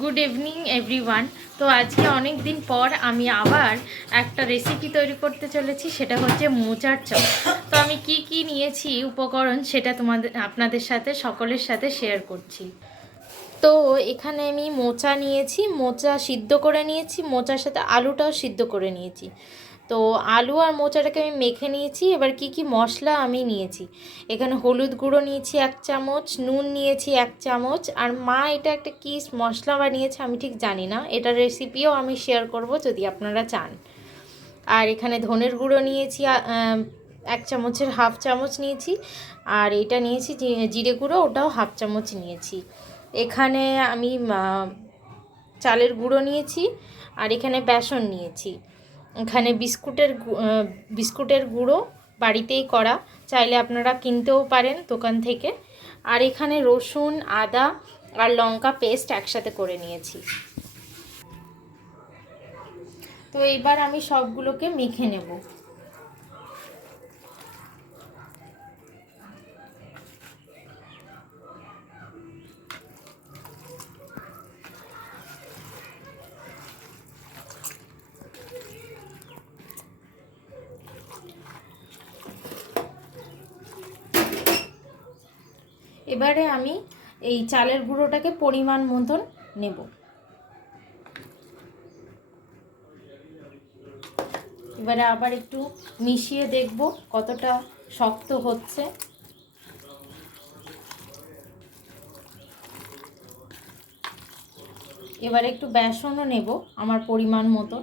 Good evening everyone. তো আজকে অনেক দিন পর আমি আবার একটা রেসিপি তৈরি করতে চলেছি, সেটা হচ্ছে মোচার চপ। তো আমি কি কি নিয়েছি উপকরণ সেটা আপনাদের সাথে সকলের সাথে শেয়ার করছি। তো এখানে আমি মোচা নিয়েছি, মোচা সিদ্ধ করে নিয়েছি, মোচার সাথে আলুটাও সিদ্ধ করে নিয়েছি। তো আলু আর মোচাটাকে আমি মেখে নিয়েছি। এবার কি কি মশলা আমি নিয়েছি, এখানে হলুদ গুঁড়ো নিয়েছি 1 চামচ, নুন নিয়েছি 1 চামচ, আর মা এটা একটা কী মশলা বানিয়েছে আমি ঠিক জানি না, এটার রেসিপিও আমি শেয়ার করব যদি আপনারা চান। আর এখানে ধনের গুঁড়ো নিয়েছি 1 চামচের হাফ চামচ নিয়েছি, আর এটা নিয়েছি জিরে গুঁড়ো, ওটাও হাফ চামচ নিয়েছি। এখানে আমি চালের গুঁড়ো নিয়েছি, আর এখানে বেসন নিয়েছি। এখানে বিস্কুটের গুঁড়ো বাড়িতেই করা, চাইলে আপনারা কিনতেও পারেন দোকান থেকে। আর এখানে রসুন, আদা আর লঙ্কা পেস্ট একসাথে করে নিয়েছি। তো এইবার আমি সবগুলোকে মেখে নেব। এবারে আমি এই চালের গুঁড়োটাকে পরিমাণ মতন নেব। এবারে আবার একটু মিশিয়ে দেখব কতটা শক্ত হচ্ছে। এবারে একটু বেসনও নেব আমার পরিমাণ মতো।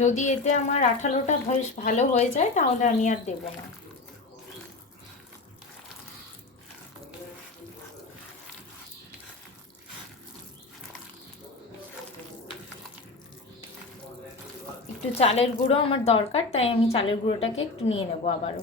যদি এতে আমার আঠালোটা বেশ ভালো হয়ে যায় তাহলে আমি আর দেব না। একটু চালের গুঁড়ো আমার দরকার, তাই আমি চালের গুঁড়োটাকে একটু নিয়ে নেব আবারও।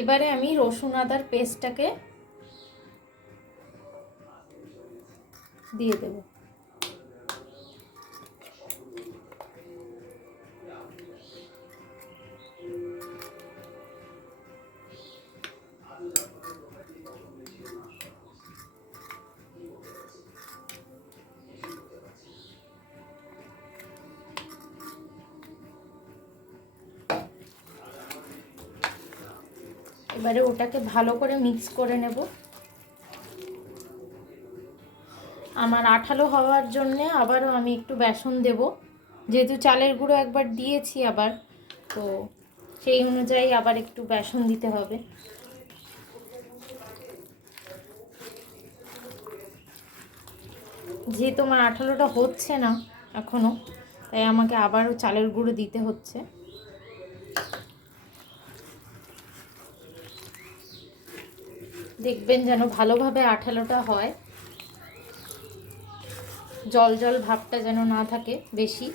এবারে আমি রসুন আদার পেস্টটাকে দিয়ে দেব। এবারে ওটাকে ভালো করে মিক্স করে নেব। আমার আঠালো হওয়ার জন্যে আবারও আমি একটু বেসন দেব, যেহেতু চালের গুঁড়ো একবার দিয়েছি আবার, তো সেই অনুযায়ী আবার একটু বেসন দিতে হবে। যেহেতু আমার আঠালোটা হচ্ছে না এখনও, তাই আমাকে আবারও চালের গুঁড়ো দিতে হচ্ছে। দেখবেন যেন ভালোভাবে আঠালোটা হয়, জল জল ভাবটা যেন না থাকে বেশি,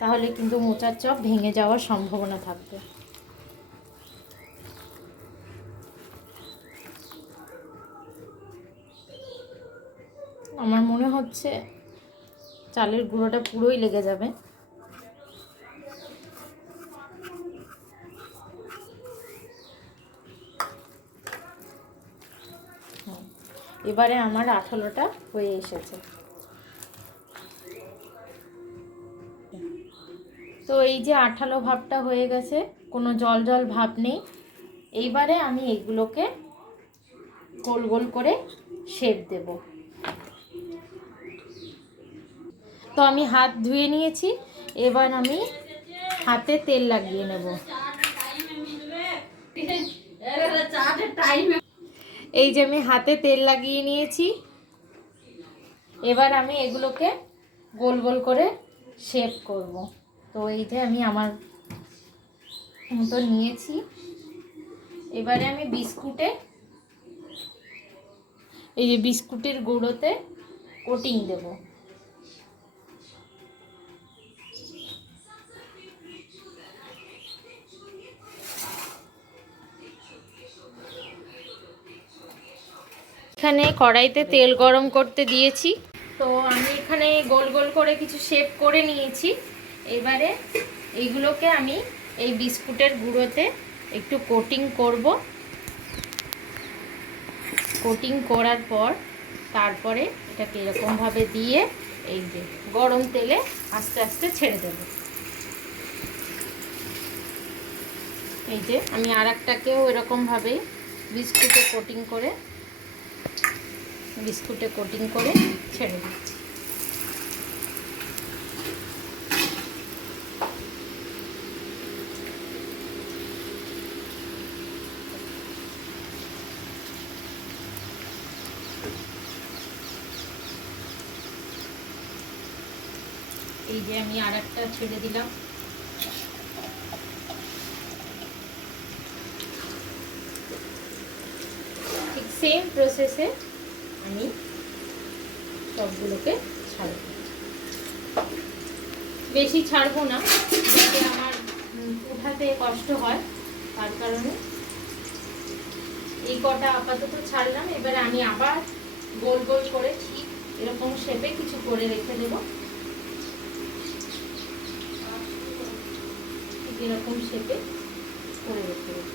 তাহলে কিন্তু মোচার চপ ভেঙে যাওয়ার সম্ভাবনা থাকবে। আমার মনে হচ্ছে চালের গুঁড়োটা পুরোই লেগে যাবে। এবারে আমার আঠালোটা হয়ে এসেছে। তো এই যে আঠালো ভাবটা হয়ে গেছে, কোনো জল জল ভাব নেই। এইবারে আমি এগুলোকে গোল গোল করে শেপ দেব। তো আমি হাত ধুয়ে নিয়েছি, এবার আমি হাতে তেল লাগিয়ে নেব। এই যে আমি হাতে তেল লাগিয়ে নিয়েছি, এবার আমি এগুলোকে গোল গোল করে শেপ করব। তো এই যে আমি আমার মতো নিয়েছি। এবারে আমি এই যে বিস্কুটের গুঁড়োতে কোটিং দেব। এখানে কড়াইতে তেল গরম করতে দিয়েছি। তো আমি এখানে গোল গোল করে কিছু শেপ করে নিয়েছি। এবারে এইগুলোকে আমি এই বিস্কুটের গুঁড়োতে একটু কোটিং করব। কোটিং করার পর তারপরে এটাকে এরকমভাবে দিয়ে এই যে গরম তেলে আস্তে আস্তে ছেড়ে দেব। এই যে আমি আর একটাকেও এরকমভাবে বিস্কুটে কোটিং করে ছেড়ে দিচ্ছি। এই যে আমি আর একটা ছেড়ে দিলাম। ঠিক সেম প্রসেসে আমি সবগুলোকে ছাড়ব। বেশি ছাড়বো না, যাতে আমার উঠাতে কষ্ট হয়, তার কারণে এই কটা আপাতত ছাড়লাম। এবারে আমি আবার গোল গোল করে ঠিক এরকম শেপে কিছু করে রেখে দেব। ঠিক এরকম শেপে করে রেখে দেব।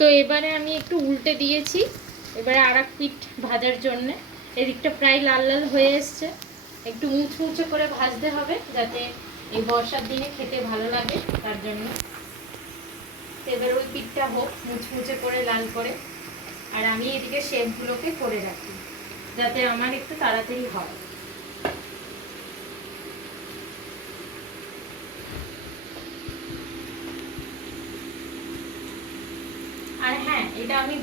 তো এবারে আমি একটু উল্টে দিয়েছি। এবারে আর এক পিঠ ভাজার জন্যে, এদিকটা প্রায় লাল লাল হয়ে এসছে। একটু মুচমুচে করে ভাজতে হবে, যাতে এই বর্ষার দিনে খেতে ভালো লাগে, তার জন্য। তো এবার ওই পিঠটা হোক মুচমুচে করে, লাল করে। আর আমি এদিকে শেপগুলোকে করে রাখি, যাতে আমার একটু তাড়াতাড়ি হয়। আর হ্যাঁ, এটা আমি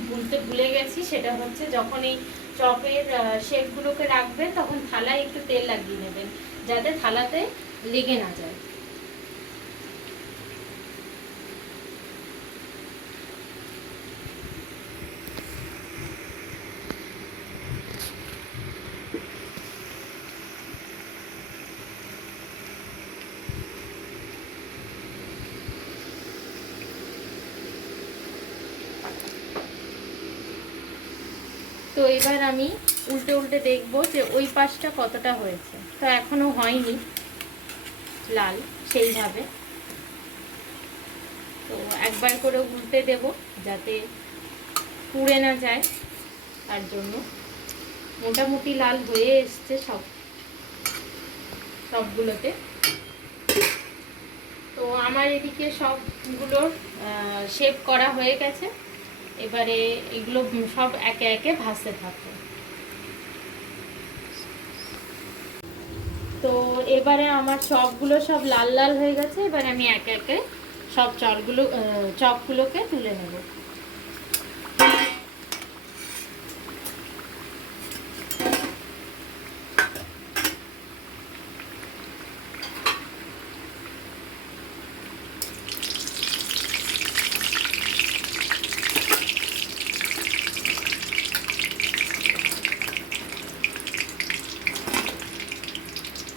ভুলে গেছি, সেটা হচ্ছে যখন এই চপের শেপগুলোকে রাখবেন তখন থালায় একটু তেল লাগিয়ে নেবেন, যাতে থালাতে লেগে না যায়। তো এবার আমি উল্টে উল্টে দেখবো যে ওই পাশটা কতটা হয়েছে। তো এখনো হয়নি লাল সেইভাবে, তো একবার করে উল্টে দেব যাতে পুড়ে না যায়, তার জন্য। মোটামুটি লাল হয়ে এসছে সবগুলোতে। তো আমার এদিকে সবগুলোর শেপ করা হয়ে গেছে। এবারে এগুলো সব একে একে ভাজতে থাকবো। তো এবারে আমার চপগুলো সব লাল লাল হয়ে গেছে। এবারে আমি একে একে সব চপগুলোকে তুলে নেব।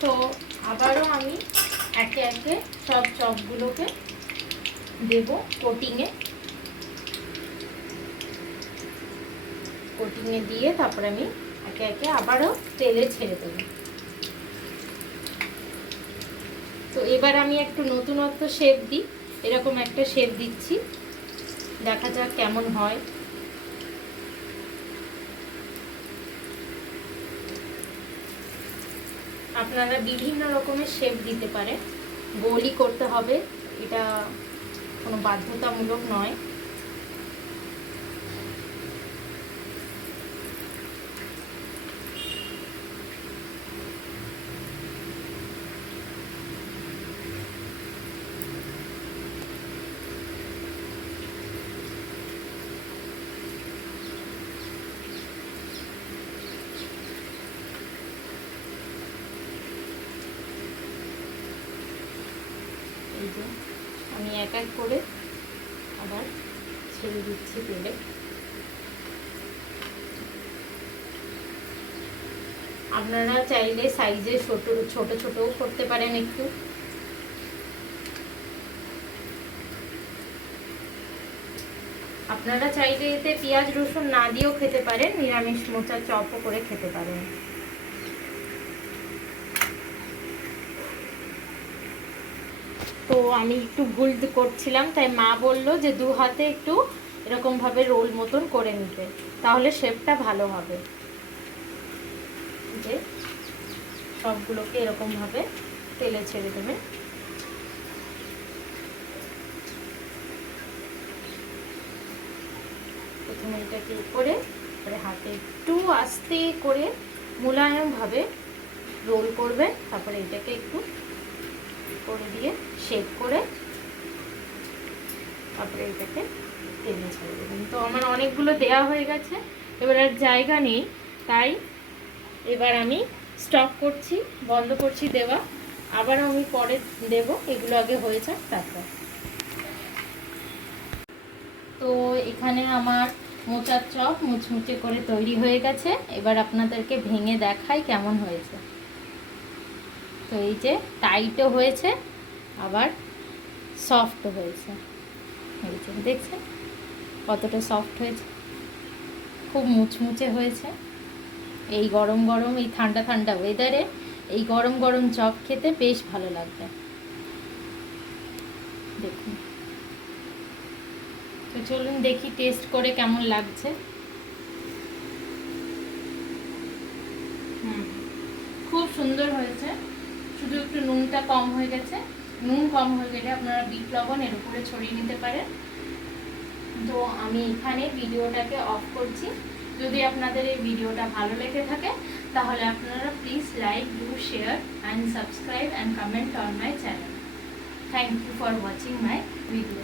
তো আবারও আমি একে একে সব চপগুলোকে দেব কোটিংয়ে দিয়ে তারপরে আমি একে একে আবারও তেলে ছেড়ে দেব। তো এবার আমি একটু নতুনত্ব শেপ দিই, এরকম একটা শেপ দিচ্ছি, দেখা যাক কেমন হয়। আপনারা বিভিন্ন রকমের শেপ দিতে পারেন, গোলই করতে হবে, এটা কোনো বাধ্যতামূলক নয়। এই যে আমি এক এক করে আবার ছেড়ে দিচ্ছি তেলে। আপনারা চাইলে সাইজে ছোট ছোটও করতে পারেন একটু। আপনারা চাইলে এতে পেঁয়াজ রসুন না দিয়েও খেতে পারেন, নিরামিষ মোচার চপও করে খেতে পারেন। তো আমি একটু ভুল করছিলাম, তাই মা বললো যে 2 হাতে একটু এরকমভাবে রোল মতন করে নিতে, তাহলে শেপটা ভালো হবে। যে সবগুলোকে এরকমভাবে তেলে ছেড়ে দেবে। প্রথমে এটাকে উপরে, তারপরে হাতে একটু আস্তে করে মোলায়েমভাবে রোল করবে, তারপরে এটাকে একটু করে দিয়ে শেপ করে তারপরে এটাকে তেলে ছেড়ে দেবেন। তো আমার অনেকগুলো দেয়া হয়ে গেছে, এবার আর জায়গা নেই, তাই এবার আমি স্টপ করছি, বন্ধ করছি দেওয়া। আবার আমি পরে দেব, এগুলো আগে হয়ে যাক তারপর। তো এখানে আমার মোচার চপ মুচমুচে করে তৈরি হয়ে গেছে। এবার আপনাদেরকে ভেঙে দেখাই কেমন হয়েছে। তো এই যে টাইটও হয়েছে, আবার সফটও হয়েছে। এই যে দেখছেন কতটা সফট হয়েছে, খুব মুচমুচে হয়েছে। এই গরম গরম, এই ঠান্ডা ঠান্ডা ওয়েদারে এই গরম গরম চপ খেতে বেশ ভালো লাগবে। দেখুন, তো চলুন দেখি টেস্ট করে কেমন লাগছে। খুব সুন্দর হয়েছে, শুধু একটু নুনটা কম হয়ে গেছে। নুন কম হয়ে গেলে আপনারা বিট লবণ এর উপরে ছড়িয়ে নিতে পারেন। তো আমি এখানে ভিডিওটাকে অফ করছি। যদি আপনাদের এই ভিডিওটা ভালো লেগে থাকে তাহলে আপনারা please like, do share and subscribe and comment on my channel. Thank you for watching my video.